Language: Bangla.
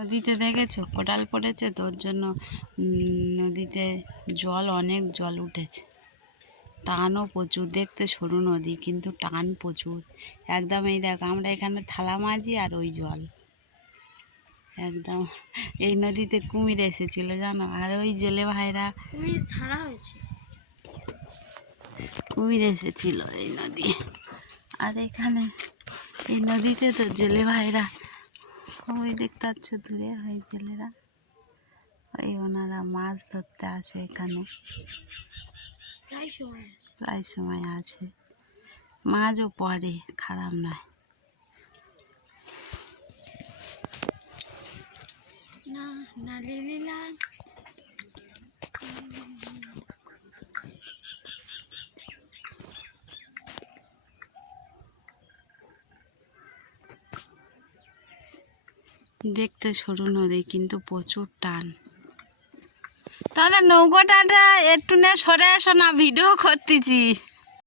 নদীতে দেখেছো কোটাল পড়েছে, তোর জন্য নদীতে জল, অনেক জল উঠেছে, টানও প্রচুর। দেখতে সরু নদী কিন্তু টান প্রচুর একদম। এই দেখ, আমরা এখানে থালা মাজি আর ওই জল একদম। এই নদীতে কুমির এসেছিল জানো, আর ওই জেলে ভাইরা কুমির ছাড়া হয়েছে, কুমির এসেছিল এই নদী। আর এখানে এই নদীতে তো জেলে ভাইরা, ওই দেখতে পাচ্ছ দূরে ওই জেলেরা, ওই ওনারা মাছ ধরতে আসে এখানে, প্রায় সময় আসে, মাছও পড়ে, খারাপ নয়। দেখতে সরু নদী কিন্তু প্রচুর টান। তাহলে নৌকোটা একটু সরে এসো না, ভিডিও করতেছি।